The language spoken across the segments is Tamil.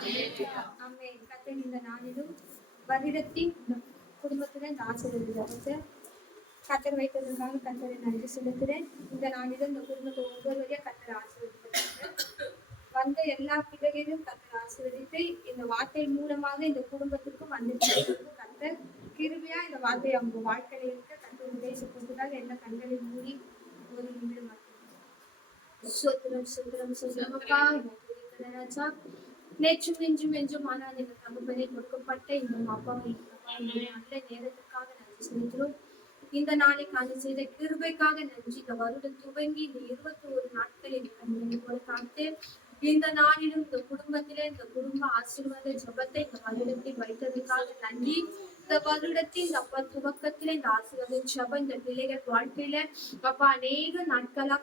ஆமென். கர்த்தர் இந்த நாளிலும் வருடத்தின் குடும்பத்துல இந்த ஆசீர்வாதத்தை கர்த்தர் வைத்ததற்காக கர்த்தரை நன்றி செலுத்துறேன். இந்த நாளிலும் இந்த குடும்பத்தை ஒவ்வொருவரையும் கர்த்தர் ஆசீர்வதிக்கிறார். வந்த எல்லா பிள்ளைகளையும் கர்த்தர் ஆசீர்வதித்து இந்த வார்த்தை மூலமாக இந்த குடும்பத்திற்கும் வந்திருக்கிறது கர்த்தர் கிருபையா இந்த வார்த்தை அவங்க வாழ்க்கையில இருக்க கர்த்தர் உபதேசப்படுவதாக எல்லா கண்களையும் மூடி ஒரு நிமிடம் சுத்திரம் சுத்திரம் சுத்திரமப்பா ராஜா நேற்றும் நெஞ்சும் என்றும் ஆனால் இந்த தகுப்பதை கொடுக்கப்பட்ட இந்த அப்பாவை நல்ல நேரத்துக்காக நன்றி செலுத்துகிறோம். இந்த நாளைக்காக செய்த கிருபைக்காக நன்றி. இந்த வருடம் துவங்கி இந்த 21 நாட்கள் என்னை போல காத்து இந்த நாளிலும் இந்த குடும்பத்திலே இந்த குடும்ப ஆசீர்வாத ஜபத்தை இந்த வருடத்தில் வைத்ததுக்காக நன்றி. இந்த வருடத்தில் இந்த அப்பா துவக்கத்திலே இந்த ஆசீர்வாத ஜபம் இந்த பிள்ளைகள் வாழ்க்கையில அப்பா அநேக நாட்களா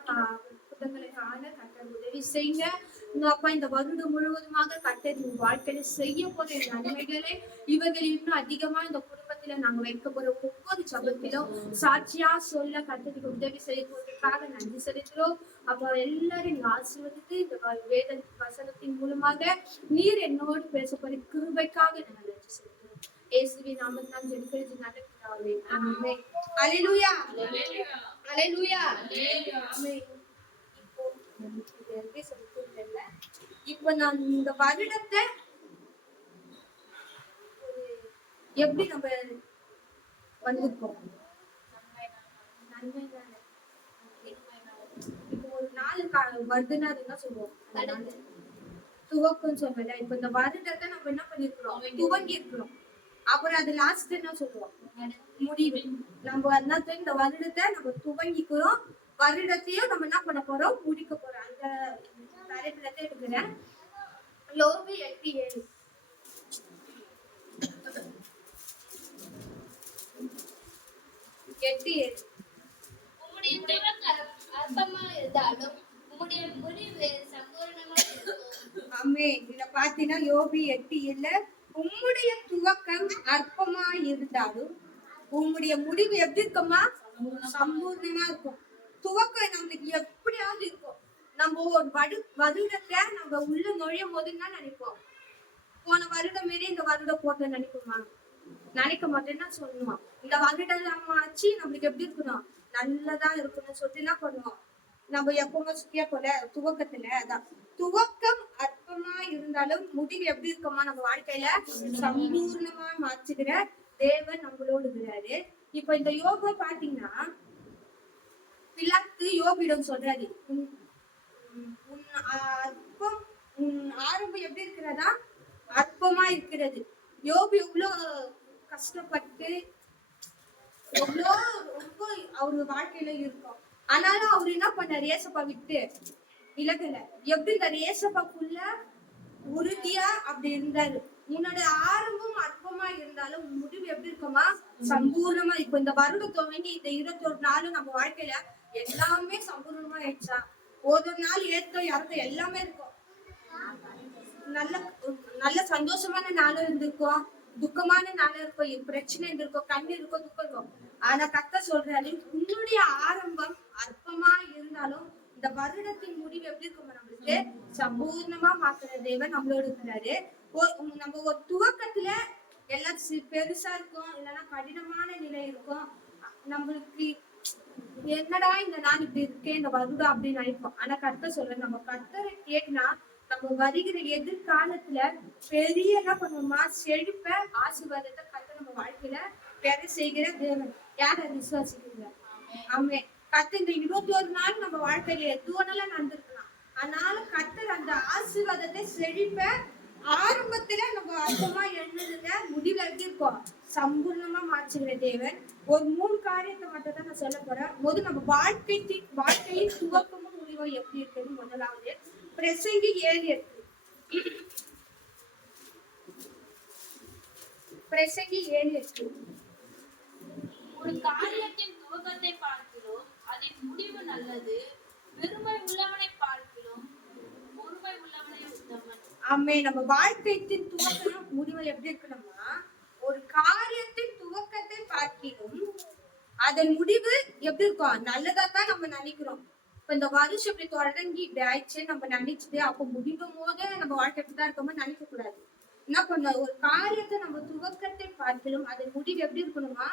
புத்தகங்களை காண கர்த்தர் உதவி செய்யுங்க. அப்பா இந்த வருடம் முழுவதுமாக கர்த்தர் வாழ்க்கையில செய்ய போற நன்மைகளை இவர்கள் இன்னும் அதிகமா இந்த குடும்பத்துல நாங்க வைக்க போற ஒவ்வொரு ஜபத்திலும் சாட்சியா சொல்ல கர்த்தருக்கு உதவி செய்வதற்காக நன்றி செலுத்துறோம். அப்ப எல்லாரும் ஆசீர்வதித்து இந்த வேத வசனத்தின் மூலமாக நீர் என்னோடு பேச போற கிருபைக்காக நாங்கள் நன்றி செலுத்துறோம். இயேசுவின் நாமத்தினால் ஜெபிக்கிறது நல்ல பிதாவே. ஆமென். அல்லேலூயா. அல்லேலூயா. ஆமென். இப்போ நான் இந்த வருடத்தை எப்படி நம்ம வந்திருக்கோம் நன்மை தானே. இப்போ ஒரு நாள் வருதுன்னா அது என்ன சொல்லுவோம் துவக்கம் சொல்றல. இப்ப இந்த வருடத்தை நம்ம என்ன பண்ணிருக்கிறோம் துவங்கி இருக்கிறோம். அப்புறம் அது லாஸ்ட் என்ன சொல்லுவோம் முடிவு. நம்ம என்ன இந்த வருடத்தை நம்ம துவங்கிக்கிறோம், வருடத்தையும் நம்ம என்ன பண்ண போறோம் முடிக்க போறோம். அந்த தலைப்புல தான் இருக்கிறேன். யோபு 8:7 உம்முடைய துவக்கம் அற்பமா இருந்தாலும் உம்முடைய முடிவு சம்பூர்ணமா இருக்கும். ஆமென். இத பாத்தீங்கன்னா யோபு 8:7 உம்முடைய துவக்கம் அற்பமா இருந்தாலும் உம்முடைய முடிவு எப்படி இருக்குமா சம்பூர்ணமா இருக்கும். துவக்கம் நம்மளுக்கு எப்படியாவது இருக்கும். நம்ம ஒரு வருடத்தை நம்ம உள்ள நுழையும் போது தான் நினைப்போம் போன வருடம் மாரி இந்த வருடம் போட்டு நினைக்குமா நினைக்க மாட்டேன்னா சொல்லுவோம். இந்த வருடம் ஆச்சு நம்மளுக்கு எப்படி இருக்கணும் நல்லதா இருக்கணும்னு சொல்லிட்டு என்ன பண்ணுவோம் நம்ம எப்பவுமே கேட்போம்ல துவக்கத்துல. அதான் துவக்கம் அற்பமா இருந்தாலும் முடிவு எப்படி இருக்குமா நம்ம வாழ்க்கையில சம்பூர்ணமா மாற்றுகிற தேவன் நம்மளோடு இருக்கிறாரு. இப்ப இந்த யோகம் பாத்தீங்கன்னா பிலாத்து யோபிடம் சொல்றாரு உன் அற்பம் உன் ஆரம்பம் எப்படி இருக்கிறதா அற்பமா இருக்கிறது. யோபு எவ்வளவு கஷ்டப்பட்டு எவ்வளோ ரொம்ப அவரு வாழ்க்கையில இருக்கும். ஆனாலும் அவரு என்ன பண்ணாரு ஏசப்பா விட்டு விலகல. எப்படி இந்த ஏசப்பாக்குள்ள உறுதியா அப்படி இருந்தாரு. உன்னோட ஆரம்பம் அற்பமா இருந்தாலும் முடிவு எப்படி இருக்குமா சம்பூர்ணமா. இப்ப இந்த வருடம் துவங்கி இந்த 21 நாளும் நம்ம வாழ்க்கையில எல்லாமே சம்பூர்ணமா ஆயிடுச்சா. ஒரு நாள் ஏற்ற இறக்க எல்லாமே இருக்கும். நல்ல நல்ல சந்தோஷமான நாளும் இருந்திருக்கும், துக்கமான நாளும் இருக்கும், பிரச்சனை இருந்திருக்கும், கண்ணு இருக்கும், துக்கம் இருக்கும். ஆனா கர்த்தர் சொல்றாரு உன்னுடைய ஆரம்பம் அற்பமா இருந்தாலும் இந்த வருடத்தின் முடிவு எப்படி இருக்கும் நம்மளுக்கு சம்பூர்ணமா மாத்துற தேவன் நம்மளோட இருக்கிறாரு. நம்ம ஒரு துவக்கத்துல எல்லாம் பெருசா இருக்கும், இல்லைன்னா கடினமான நிலை இருக்கும். நம்மளுக்கு என்னடா இந்த நாள் இப்படி இருக்கேன் இந்த வருடம் அப்படின்னு நினைப்போம். ஆனா கர்த்தர் சொல்ற நம்ம கர்த்தரை கேட்னா நம்ம வருகிற எதிர்காலத்துல பெரிய என்ன பண்ணுவோமா செழிப்ப ஆசீர்வாதத்தை கர்த்தர் நம்ம வாழ்க்கையில பெற செய்கிற தேவன். யார் அதை விசுவாசிக்கிறீங்க? ஆமே. கர்த்தர் இந்த 21 நாள் நம்ம வாழ்க்கையில எதுவனாலும் நடந்திருக்கலாம். ஆனாலும் கர்த்தர் அந்த ஆசீர்வாதத்தை செழிப்ப ஆரம்பத்துல நம்ம அர்த்தமா எண்ணுதுங்க முடிவுல எப்படி இருக்கோம் சம்பூர்ணமா மாற்றுகிற தேவன். ஒரு 3 காரியத்தை மட்டும் தான் நான் சொல்ல போறேன். முதல் நம்ம வாழ்க்கையின் துவக்கமும் முடிவும் எப்படி இருக்குன்னு முதலாவது பிரசங்கி 7:8 பிரசங்கி 7:8 ஒரு காரியத்தின் துவக்கத்தை பார்க்கிறோம் அதன் முடிவு நல்லது, பெருமை உள்ளவனை பார்க்கிறோம் பொறுமை உள்ளவனை உத்தமன். ஆமே. நம்ம வாழ்க்கையின் துவக்கம் முடிவு எப்படி இருக்கணும்னா ஒரு காரியத்தின் துவக்கத்தை பார்க்கிறோம் அதன் முடிவு எப்படி இருக்கும் நல்லதா தான் நம்ம நினைக்கிறோம். இப்ப இந்த வருஷம் இப்படி தொடங்கி இப்படி ஆயிடுச்சு நம்ம நினைச்சுட்டு அப்ப முடிக்கும் போது நம்ம வாழ்க்கை இப்படிதான் இருக்கோமோ நினைக்க கூடாது. என்ன பண்ண ஒரு காரியத்தை நம்ம துவக்கத்தை பார்க்கலும் அது முடிவு எப்படி இருக்கணுமா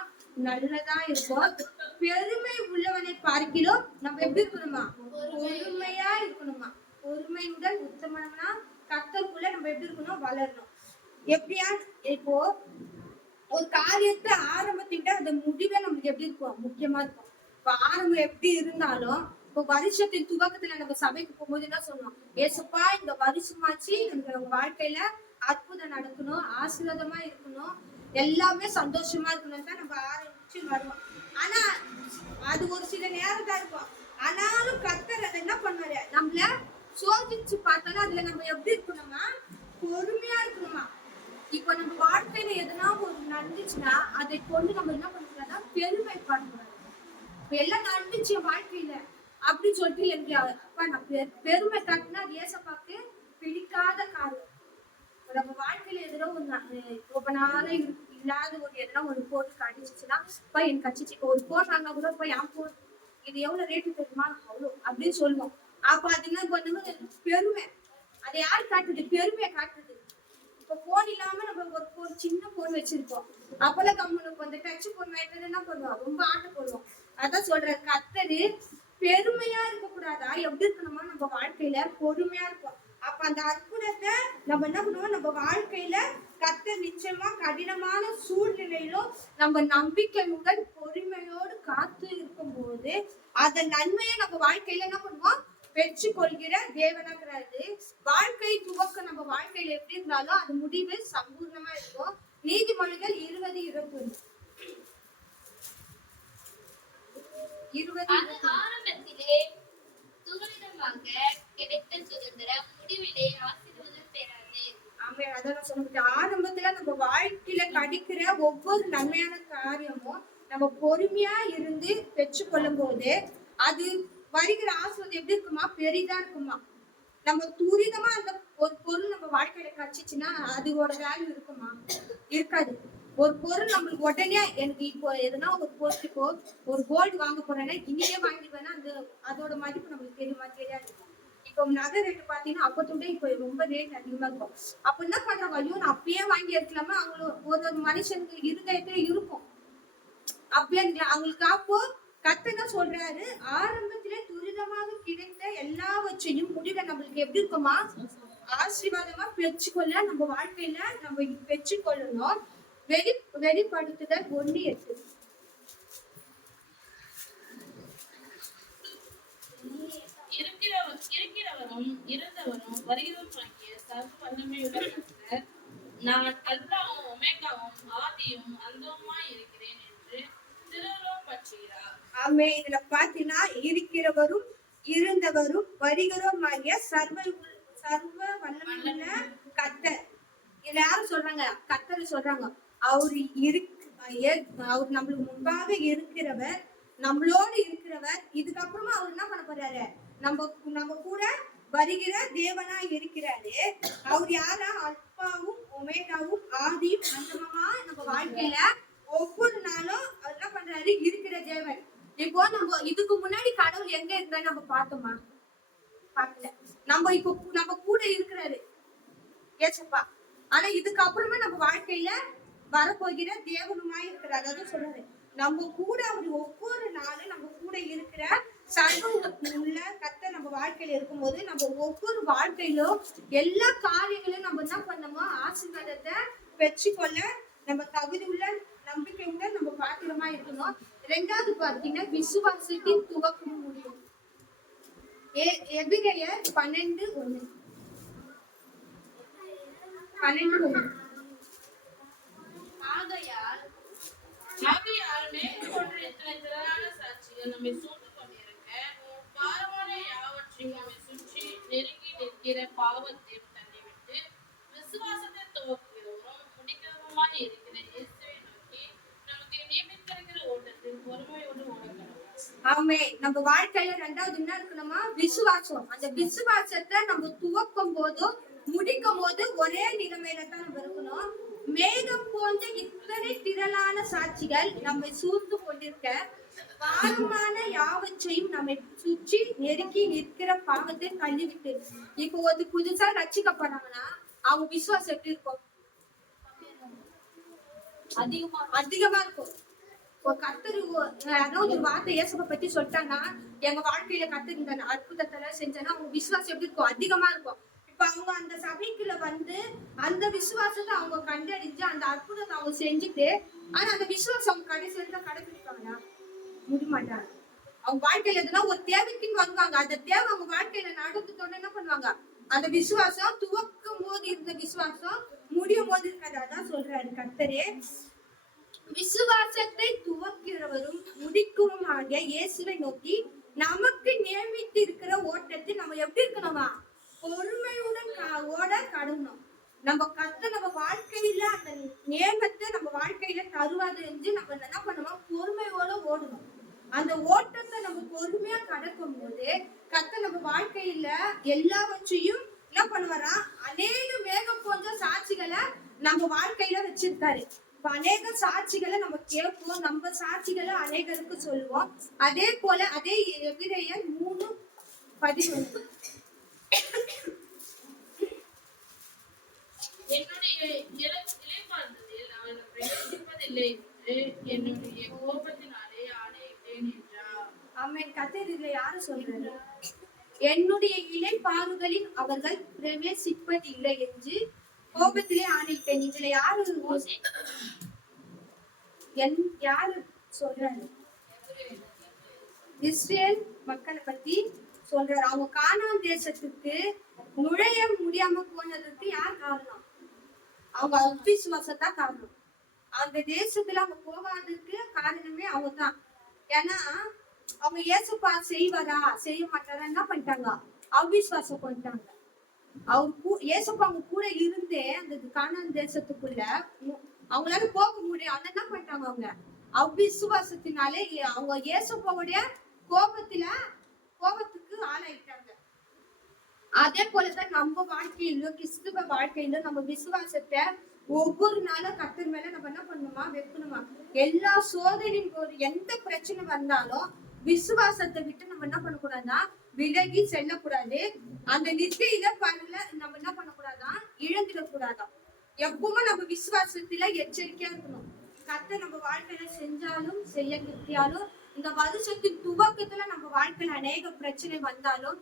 நல்லதா இருக்கும். பெருமை உள்ளவனை பார்க்கிலும் நம்ம எப்படி இருக்கணுமா பொறுமையா இருக்கணுமா. பொறுமையுடன் உத்தமனா கர்த்தருக்குள்ள நம்ம எப்படி இருக்கணும் வளரணும். எப்படியா இப்போ ஒரு காரியத்தை ஆரம்பத்திட்ட அந்த முடிவே நம்மளுக்கு எப்படி இருக்கும் முக்கியமா இருக்கும். இப்ப ஆரம்பம் எப்படி இருந்தாலும் இப்போ வருஷத்தின் துவக்கத்துல நம்ம சபைக்கு போகும்போது என்ன சொல்லுவோம், ஏசப்பா இந்த வருஷமாச்சு எனக்கு நம்ம வாழ்க்கையில அற்புதம் நடக்கணும், ஆசீர்வாதமா இருக்கணும், எல்லாமே சந்தோஷமா இருக்கணும் தான் நம்ம ஆரம்பிச்சு வருவோம். ஆனா அது ஒரு சில நேரம் தான் இருக்கும். ஆனாலும் கர்த்தர் அதை என்ன பண்ணுவாரு, நம்மள சோதிச்சு பார்த்தாலும் அதுல நம்ம எப்படி இருக்கணுமா பொறுமையா இருக்கணுமா. இப்ப நம்ம வாழ்க்கையில எதனா ஒரு நடந்துச்சுன்னா அதை கொண்டு நம்ம என்ன பண்ணக்கூடாதா பெருமை பண்ணக்கூடாது. இப்ப எல்லாம் நடந்துச்சு என் வாழ்க்கையில அப்படின்னு சொல்லிட்டு எனக்கு அப்பா நான் பெருமை காட்டினா அது ஏசப்பாக்கு பிடிக்காத காரியம். நம்ம வாழ்க்கையில எதனா ஒரு ரொம்ப நாளா இல்லாத ஒரு எதனா ஒரு போட்டு காட்டிச்சுன்னா இப்ப எனக்கு கட்சிச்சு இப்போ ஒரு போன் வாங்கினா கூட இப்ப என் போன் இது எவ்வளவு ரேட்டு தெரியுமா அவ்வளவு அப்படின்னு சொல்லுவோம். அப்ப அது என்ன பண்ணுங்க பெருமை. அதை யாரு காட்டுது, பெருமையை காட்டுது. இப்ப போன் இல்லாம நம்ம ஒரு சின்ன போன் வச்சிருப்போம். அப்பெல்லாம் கம்முனுக்கு அந்த டச் போன் வாங்கிட்டு என்ன பண்ணுவோம், ரொம்ப ஆட்ட போடுவோம். அதான் சொல்ற கர்த்தரு பெருமையா இருக்க கூடாதா, எப்படி இருக்கணுமா நம்ம வாழ்க்கையில பொறுமையா இருக்கும். அப்ப அந்த அற்புதத்தை நம்ம என்ன பண்ணுவோம், நம்ம வாழ்க்கையில கர்த்தர் நிச்சயமா கடினமான சூழ்நிலையிலும் நம்ம நம்பிக்கையுடன் பொறுமையோடு காத்து இருக்கும் போது அந்த நன்மையை நம்ம வாழ்க்கையில என்ன பண்ணுவோம் பெற்று கொள்கிற தேவனாகிறாரு. வாழ்க்கை துவக்கம் நம்ம வாழ்க்கையில எப்படி இருந்தாலும் அது முடிவு சம்பூர்ணமா இருக்கும். நீதிமொழிகள் 20:21. ஆரம்பத்திலே துரிதமாக கிடைத்த சுதந்திரம் முடிவிலே ஆசீர்வாதம் பெறாது. ஆமே, அதான் சொல்லிட்டு ஆரம்பத்துல நம்ம வாழ்க்கையில கிடைக்கிற ஒவ்வொரு நன்மையான காரியமும் நம்ம பொறுமையா இருந்து பெற்று கொள்ளும் போது அது வருகிற ஆசீர்வாதம் எப்படி இருக்குமா பெரிதா இருக்குமா. நம்ம துரிதமா அந்த ஒரு பொருள் நம்ம வாழ்க்கையில கிடைச்சிச்சுன்னா அதோட வேல்யூ இருக்குமா இருக்காது. ஒரு பொருள் நம்மளுக்கு உடனே எனக்கு இப்போ எதுனா ஒரு பொருள் இப்போ ஒரு கோல்டு வாங்க போறேன்னா இன்னைக்கே வாங்கிடுவேன்னா அந்த அதோட மதிப்பு நம்மளுக்கு தெரியுமா தெரியாது. இப்போ நகை ரேட்டு பாத்தீங்கன்னா அப்பத்தோட இப்போ ரொம்ப ரேட் அதிகமா இருக்கும். அப்ப என்ன பண்றாங்க, ஐயோ நான் அப்பயே வாங்கி எடுக்கலாமா அவங்களும் ஒரு மனுஷனுக்கு இருதயத்துல இருக்கும். அப்படியே அவங்களுக்கு அப்போ கர்த்தர் தான் சொல்றாரு, ஆரம்பத்திலே துரிதமாக கிடைத்த எல்லாவற்றையும் முடிவை நம்மளுக்கு எப்படி இருக்குமா ஆசீர்வாதமா பெற்றுக்கொள்ள நம்ம வாழ்க்கையில நம்ம பெற்றுக்கொள்ளணும். வெளிப்படுத்துதல் 1:8. இருக்கிறவரும் இருந்தவரும் வருகிறவருமாகிய சர்வ வல்லமையுள்ள கர்த்தர், நான் அல்பாவும் ஒமேகாவும் ஆதியும் அந்தமுமாய் இருக்கிறேன் என்று திருவுருவம் பற்றுகிறார். ஆமே, இதுல பாத்தீங்கன்னா இருக்கிறவரும் இருந்தவரும் வருகிறவருமாகிய சர்வ வல்லமையுள்ள கர்த்தர். இதுல யாரும் சொல்றாங்க, கர்த்தர் சொல்றாங்க. அவர் அவர் நம்மளுக்கு முன்பாக இருக்கிறவர், நம்மளோடு இருக்கிறவர். இதுக்கப்புறமா அவர் என்ன பண்ண போறாரு, நம்ம கூட வருகிற தேவனா இருக்கிறாரு. அவர் யாரா அல்பாவும் ஒமேகாவும் ஆதியும் அந்தமா நம்ம வாழ்க்கையில ஒவ்வொரு நாளும் அவர் என்ன பண்றாரு இருக்கிற தேவன். இப்போ நம்ம இதுக்கு முன்னாடி கடவுள் எங்க இருந்தா நம்ம பார்த்தோமா பார்க்கல. நம்ம கூட இருக்கிறாரு ஏசப்பா. ஆனா இதுக்கப்புறமே நம்ம வாழ்க்கையில வரப்போகிற தேவனுமாய் இருக்கிறார். அதாவது சொல்றாரு நம்ம கூட அவர் ஒவ்வொரு நாளும் நம்ம கூட இருக்கிற சர்வம் உள்ள கர்த்தர் நம்ம வாழ்க்கையில இருக்கும்போது நம்ம ஒவ்வொரு வாழ்க்கையிலும் எல்லா காரியங்களையும் நம்ம என்ன பண்ணோமோ ஆசீர்வாதத்தை பெற்றுக்கொள்ள நம்ம தகுதி உள்ள நம்பிக்கை உள்ள நம்ம பாத்திரமா இருக்கணும். ரெண்டாவது பார்த்தீங்கன்னா விசுவாசத்தின் துவக்கம் முடியும். எபிரேயர் 12:1. ஆகையால் மேற்கொண்டு இத்தனை திரளான சாட்சிகள் நம்மை சூழ்ந்து கொண்டிருக்க பாரமான யாவற்றையும் நம்மை சுற்றி நெருங்கி நிற்கிற பாவத்தை தள்ளிவிட்டு விசுவாசத்தை துவக்குகிறவரும் முடிக்கிறவருமாய் இருக்கிற இயேசுவை நோக்கி நமக்கு நியமித்திருக்கிற ஓட்டத்தில் பொறுமையோடு ஓடக்கணும். ஆமே, நம்ம வாழ்க்கையில ரெண்டாவது என்ன இருக்கணுமா விசுவாசம். அந்த விசுவாசத்தை நம்ம துவக்கும் போதும் முடிக்கும் போது ஒரே நிலைமையில தான் நம்ம இருக்கணும். மேகம் போன்ற இத்தனை திரளான சாட்சிகள் நம்மை சூழ்ந்து கொண்டிருக்க பாவமான யாவற்றையும் நம்மை சுற்றி நெருக்கி நிற்கிற பாவத்தை தள்ளிவிட்டு. இப்போ ஒரு புதுசா ரட்சிக்கப்படுறாங்கன்னா அவங்க விசுவாசம் எப்படி இருக்கும்? அதிகமா இருக்கும். ஒரு கர்த்தர் ஏதோ ஒரு வார்த்தை இயேசுவை பத்தி சொல்லிட்டாங்கன்னா, எங்க வாழ்க்கையில கர்த்தர் இந்த அற்புதத்தை செஞ்சேன்னா அவங்க விசுவாசம் எப்படி இருக்கும்? அதிகமா இருக்கும். இப்ப அவங்க அந்த சபைக்குள்ள வந்து அந்த விசுவாசத்தை அவங்க கண்டறிஞ்சு அந்த அற்புதத்தை அவங்க செஞ்சுட்டு, ஆனா அந்த விசுவாசம் அவங்க கடைசி வரைக்கும் கடைபிடிப்பாங்களா? முடிய மாட்டாங்க. அவங்க வாழ்க்கையில எதுனா ஒரு தேவைக்குன்னு வருவாங்க. அந்த தேவை அவங்க வாழ்க்கையில நடந்துட்டோட என்ன பண்ணுவாங்க? அந்த விசுவாசம் துவக்கும் போது இருந்த விசுவாசம் முடியும் போது இருக்காது. அதான் சொல்றாரு கர்த்தரே, விசுவாசத்தை துவக்கிறவரும் முடிக்கிறவருமாக இயேசுவை நோக்கி நமக்கு நியமித்து இருக்கிற ஓட்டத்தை நம்ம எப்படி இருக்கணுமா? பொறுமையுடன் ஓட கடணும். நம்ம நம்ம வாழ்க்கையில அந்த நியமத்தை நம்ம வாழ்க்கையில தருவாது என்று நம்ம என்ன பண்ணுவோம்? பொறுமையோட ஓடணும். அந்த ஓட்டத்தை நம்ம பொறுமையா கடக்கும் போது நம்ம வாழ்க்கையில எல்லாவற்றையும் என்ன பண்ணுவாரா? அநேக மேகம் போன்ற சாட்சிகளை நம்ம வாழ்க்கையில வச்சிருக்காரு. அநேக சாட்சிகளை நம்ம கேட்போம், நம்ம சாட்சிகளை அநேகருக்கு சொல்லுவோம். அதே போல அதே எபிரேயர் 3:11 என்னுடைய இளைப்பாறுதலில் அவன் பிரவேசிப்பதில்லை என்று என்னுடைய கோபத்தினாலே ஆணையிட்டேன் என்றார். ஆமென். கர்த்தர் இதுல யாரு சொல்றாரு? என்னுடைய இளைப்பாறுதலில் அவர்கள் பிரவேசிப்பதில்லை என்று கோபத்திலே ஆணையிட்டேன். இதுல யாரு சொல்றாரு? இஸ்ரேல் மக்களை பத்தி சொல்றாரு. அவங்க கானான் தேசத்துக்கு நுழைய முடியாம போனதுக்கு யார் காரணம்? அவங்க அவிசுவாசத்தான் காரணம். அந்த தேசத்துல அவங்க போகாததுக்கு காரணமே அவங்க தான். ஏன்னா அவங்க இயேசுப்பா செய்வாரா செய்ய மாட்டாரா என்ன பண்ணிட்டாங்க? அவிசுவாசம் பண்ணிட்டாங்க. இயேசுப்பா அவங்க கூட இருந்தே அந்த கானான் தேசத்துக்குள்ள அவங்களால போக முடியும். அதை என்ன பண்ணிட்டாங்க? அவங்க அவிசுவாசத்தினாலே அவங்க இயேசுப்பாவுடைய கோபத்துக்கு ஆளாயிட்டாங்க. அதே போலதான் நம்ம வாழ்க்கையில கிறிஸ்துவ வாழ்க்கையில நம்ம விசுவாசத்தை ஒவ்வொரு நாளும் கர்த்தர் மேல நம்ம என்ன பண்ணணுமா? வைக்கணுமா? எல்லா சோதனையின் போது எந்த பிரச்சனை வந்தாலும் விசுவாசத்தை விட்டு நம்ம என்ன பண்ணக்கூடாதுன்னா விலகி செல்லக்கூடாது. அந்த நித்தியில நம்ம என்ன பண்ணக்கூடாதா? இழந்துடக்கூடாதான். எப்பவுமே நம்ம விசுவாசத்துல எச்சரிக்கையா இருக்கணும். கர்த்தர் நம்ம வாழ்க்கையில செஞ்சாலும் செய்ய நிறுத்தியாலும் இந்த வருஷத்தின் துவக்கத்துல நம்ம வாழ்க்கையில அநேக பிரச்சனை வந்தாலும்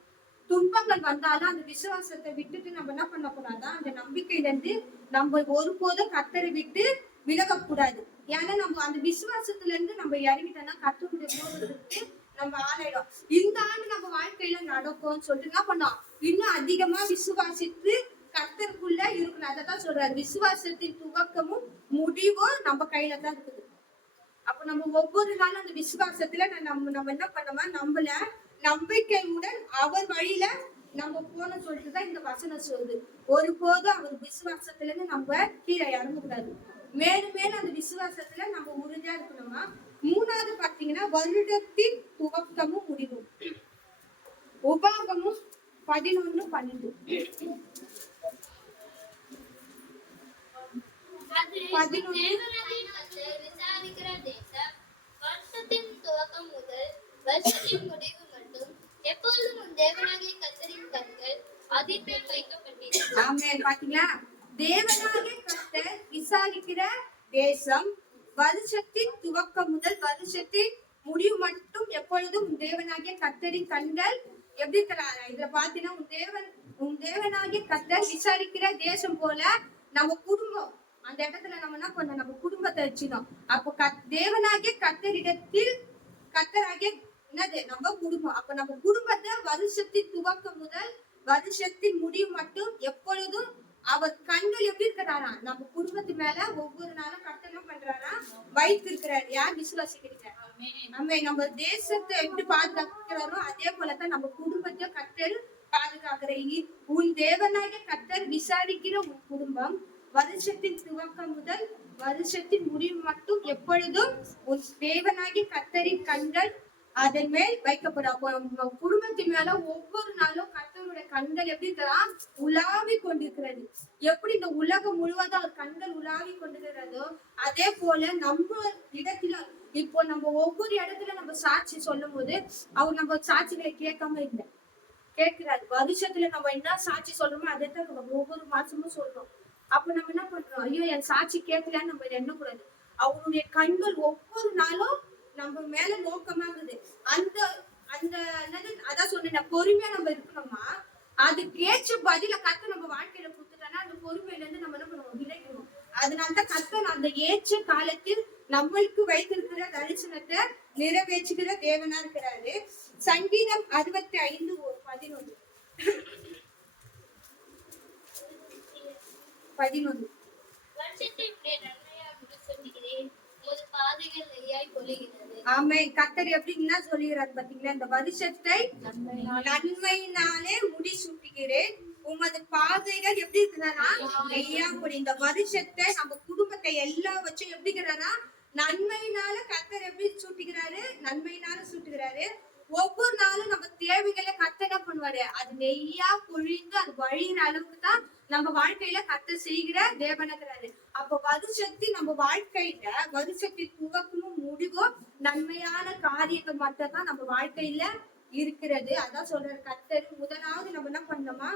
துன்பங்கள் வந்தாலும் அந்த விசுவாசத்தை விட்டுட்டு நம்ம என்ன பண்ணக்கூடாதா? அந்த நம்பிக்கையில இருந்து நம்ம ஒருபோதும் கர்த்தரை விட்டு விலகக்கூடாது. ஏன்னா நம்ம அந்த விசுவாசத்துல இருந்து நம்ம இறங்கிட்டோம்னா கர்த்தருடைய கோபத்துக்கு நம்ம ஆளாயிடும். இந்த ஆண்டு நம்ம வாழ்க்கையில நடக்கும்னு சொல்லிட்டு என்ன பண்ணோம்? இன்னும் அதிகமா விசுவாசித்து கர்த்தருக்குள்ள இருக்கணும். அதான் சொல்றாரு, விசுவாசத்தின் துவக்கமும் முடிவும் நம்ம கையில தான் இருக்குது. அப்ப நம்ம ஒவ்வொரு நாளும் அந்த விசுவாசத்துல நம்ம என்ன பண்ணோமா? நம்மள நம்பிக்கையுடன் அவர் வழியில நம்ம போன சொல்லிட்டுதான் இந்த வசனம் சொல்லுது. ஒருபோதும் அவர் விசுவாசத்துல இருந்து நம்ம கீழே இறங்கக்கூடாது. மேலும் மேலும் அந்த விசுவாசத்துல நம்ம உறுதியா இருக்கணுமா? மூணாவது பாத்தீங்கன்னா வருடத்தின் துவக்கமும் முடிவும். உபாகமும் 11:12. வருஷத்தின் துவக்கம் முதல் வருஷத்தின் முடிவு மட்டும் எப்பொழுதும் உன் தேவனாகிய கர்த்தரின் கண்கள் அதின் மேல் வைக்கப்பட்டிருக்கும். ஆமென். பாத்தீங்களா? தேவனாகிய கர்த்தர் விசாரிக்கிற தேசம் வருஷத்தின் துவக்கம் முதல் வருஷத்தின் முடிவு மட்டும் எப்பொழுதும் உன் தேவனாகிய கர்த்தரின் கண்கள் எப்படி இருக்கிறாங்க? இதுல பாத்தீங்கன்னா உன் தேவனாகிய கர்த்தர் விசாரிக்கிற தேசம் போல நம்ம குடும்பம் அந்த இடத்துல நம்ம என்ன பண்ணோம்? நம்ம குடும்பத்தை வச்சிடும். அப்போ தேவனாகிய கர்த்தரிடத்தில் கர்த்தராகிய என்னது? நம்ம குடும்பம். அப்ப நம்ம குடும்பத்தை வருஷத்தின் துவக்கம் முதல் வருஷத்தின் முடிவு மட்டும் எப்பொழுதும் அவர் கண்கள் எப்படி இருக்கிறாரா? நம்ம குடும்பத்து மேல ஒவ்வொரு நாளும் கர்த்தர் என்ன பண்றாரா? வைத்திருக்கிறார். யார் விசுவாசிக்கிறீங்க? நம்ம தேசத்தை எப்படி பாதுகாக்கிறாரோ அதே போலதான் நம்ம குடும்பத்தை கர்த்தர் பாதுகாக்கிற. உன் தேவனாகிய கர்த்தர் விசாரிக்கிற உன் குடும்பம் வருஷத்தின் துவக்கம் முதல் வருஷத்தின் முடிவு மட்டும் எப்பொழுதும் உன் தேவனாகிய கர்த்தரின் கண்கள் அதன் மேல் வைக்கப்படும். அப்போ நம்ம குடும்பத்தின் மேல ஒவ்வொரு நாளும் கர்த்தருடைய கண்கள் எப்படி இருக்கலாம் உலாவி கொண்டிருக்கிறது. எப்படி இந்த உலகம் முழுவதும் அவர் கண்கள் உலாவி கொண்டிருக்கிறதோ அதே போல நம்ம இடத்துல இப்போ நம்ம ஒவ்வொரு இடத்துல நம்ம சாட்சி சொல்லும் போது அவர் நம்ம சாட்சிகளை கேட்காம இல்லை, கேட்கிறாரு. வருஷத்துல நம்ம என்ன சாட்சி சொல்றோமோ அதை தான் நம்ம ஒவ்வொரு மாசமும் சொல்றோம். அப்ப நம்ம என்ன பண்றோம், ஐயோ என் சாட்சி கேட்கலன்னு நம்ம எண்ணக்கூடாது. அவருடைய கண்கள் ஒவ்வொரு நாளும் நம்ம மேல நோக்கமா இருக்குது. அந்த அந்த என்னது அதான் சொன்னேன், பொறுமையா நம்ம இருக்கணுமா, அதுக்கு ஏற்ற பதில கர்த்தர் நம்ம வாழ்க்கையில கொடுத்துட்டானா அந்த பொறுமையில இருந்து நம்ம என்ன பண்ணுவோம், விளைக்கணும். அதனாலதான் கர்த்தர் அந்த ஏற்ற காலத்தில் நம்மளுக்கு வைத்திருக்கிற தரிசனத்தை நிறைவேற்றுகிற தேவனா இருக்கிறாரு. சங்கீதம் 65:11 வருஷத்தை உடைய நன்மையால் முடிசூட்டுகிறேன், உமது பாதைகள் நெறியாய் பொழிகிறது. ஆமென். கர்த்தர் எப்படின்னா சொல்லுகிறார் பாத்தீங்களா, இந்த வருஷத்தை நன்மையினாலே முடிசூட்டுகிறேன், உமது பாதைகள் எப்படி இருக்கிறாரா நெய்யா பொழி. இந்த வருஷத்தை நம்ம குடும்பத்தை எல்லாம் வச்சு எப்படி இருக்கிறாரா நன்மையினால கர்த்தர் எப்படி சூட்டுகிறாரு, நன்மையினால சூட்டுகிறாரு. ஒவ்வொரு நாளும் நம்ம தேவைகளை கர்த்தர் என்ன பண்ணுவாரு, அது நெய்யா பொழிந்து அது வழிகிற அளவுக்கு தான் நம்ம வாழ்க்கையில கர்த்தர் செய்கிற தேவனுங்கிறாரு. அப்ப வருஷத்தின் நம்ம வாழ்க்கையில வருஷத்தின் துவக்கமும் முடிவும் நன்மையான காரியங்கள் மட்டும் தான் நம்ம வாழ்க்கையில இருக்கிறது. அதான் சொல்றாரு கர்த்தர். முதலாவது நம்ம என்ன பண்ணோமா,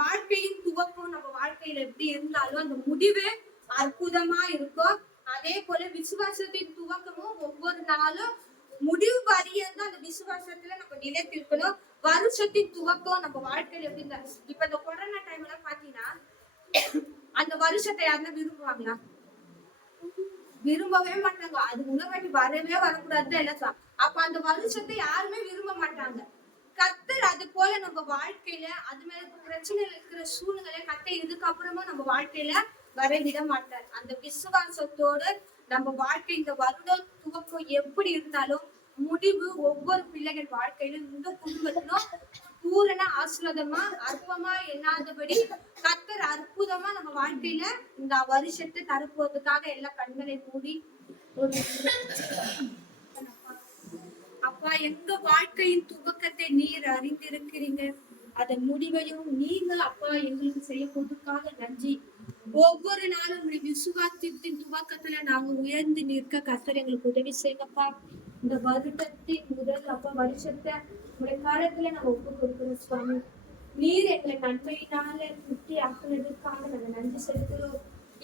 வாழ்க்கையின் துவக்கம் நம்ம வாழ்க்கையில எப்படி இருந்தாலும் அந்த முடிவு அற்புதமா இருக்கும். அதே போல விசுவாசத்தின் துவக்கமும் ஒவ்வொரு நாளும் முடிவு வரையும் அந்த விசுவாசத்துல நம்ம நிலைத்திருக்கணும். வருஷத்தின் துவக்கம் நம்ம வாழ்க்கையில எப்படி இருந்தா, இப்ப இந்த கொரோனா டைம் எல்லாம் பாத்தீங்கன்னா அந்த வருஷத்தை யாருன்னா விரும்புவாங்களா, விரும்பவே மாட்டாங்க. அது உணவாட்டி வரவே வரக்கூடாதுதான் எல்லாம். அப்ப அந்த வருஷத்தை யாருமே விரும்ப மாட்டாங்க. கர்த்தர் அது போல நம்ம வாழ்க்கையில அது மேல பிரச்சனைகள் இருக்கிற சூழ்நிலை கர்த்தர் இதுக்கப்புறமா நம்ம வாழ்க்கையில வர விட மாட்டார். அந்த விசுவாசத்தோடு நம்ம வாழ்க்கை இந்த வருடம் துவக்கம் எப்படி இருந்தாலும் முடிவு ஒவ்வொரு பிள்ளைகள் வாழ்க்கையிலும் இந்த குடும்பத்திலும் பூரண ஆசீர்வாதமா அற்பமா எண்ணாதபடி கர்த்தர் அற்புதமா நம்ம வாழ்க்கையில இந்த வருஷத்தை தரப்போவதற்காக எல்லா கண்களை மூடி அப்பா, எங்க வாழ்க்கையின் துவக்கத்தை நீர் அறிந்திருக்கிறீங்க, அதன் முடிவையும் நீங்க அப்பா எங்களுக்கு செய்ய போவதற்காக நன்றி. ஒவ்வொரு நாளும் விசுவாசத்தின் துவக்கத்துல நாங்க உயர்ந்து நிற்க கர்த்தர் எங்களுக்கு உதவி செய்யப்பா. இந்த வருடத்தின் முதல் அப்பா வருஷத்தை உடைய காலத்துல நாங்க ஒப்பு கொடுக்கிறோம் சுவாமி. நீர் எங்களை நன்மையினால திருப்தி ஆக்குனதுக்காக நாங்க நன்றி செலுத்துறோம்.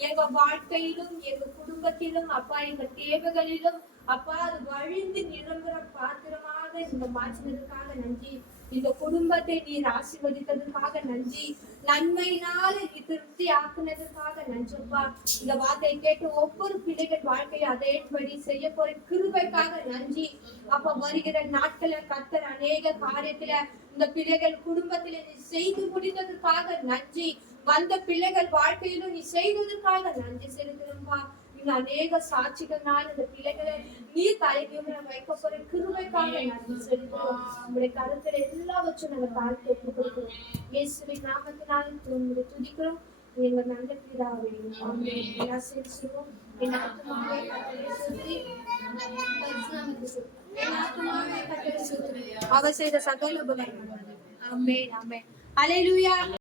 எங்க வாழ்க்கையிலும் எங்க குடும்பத்திலும் அப்பா எங்க தேவைகளிலும் அப்பா அது வழிந்து நிரம்புற பாத்திரமாக இந்த மாற்றினதுக்காக நன்றி. இந்த குடும்பத்தை நீர் ஆசீர்வதித்ததுக்காக நன்றி. நன்மையினால நீ திருப்தி ஆக்குனதுக்காக நன்றிப்பா. இந்த வார்த்தையை கேட்டு ஒவ்வொரு பிள்ளைகள் வாழ்க்கையை அதேபடி செய்ய போற கிருபைக்காக நன்றி. அப்ப வருகிற நாட்கள கர்த்தர் அநேக காரியத்துல இந்த பிள்ளைகள் குடும்பத்தில நீ செய்து முடிந்ததுக்காக நன்றி. வந்த பிள்ளைகள் வாழ்க்கையிலும் நீ செய்ததற்காக நன்றி செலுத்துறோம்பா. இன்னும் அநேக சாட்சிகள்னால இந்த பிள்ளைகளை நீ தலைமையுற வைக்க போற கிருபைக்காக நன்றி செலுத்துறோம். உங்களுடைய கருத்துல எல்லாவற்றும் நாங்க தாழ்த்தி ஒப்பு கொடுக்கிறோம். இயேசுவின் நாமத்தினால் உங்களை துதிக்கிறோம். எங்க நல்ல பிதாவே ஆமென். எல்லாம் சேர்த்துவோம். என் ஆத்துமாவே கர்த்தரை ஸ்தோத்திரி, என் ஆத்துமாவே கர்த்தரை ஸ்தோத்திரி, அவர் செய்த சகல உபகாரங்கள். ஆமென் ஆமென். அல்லேலூயா.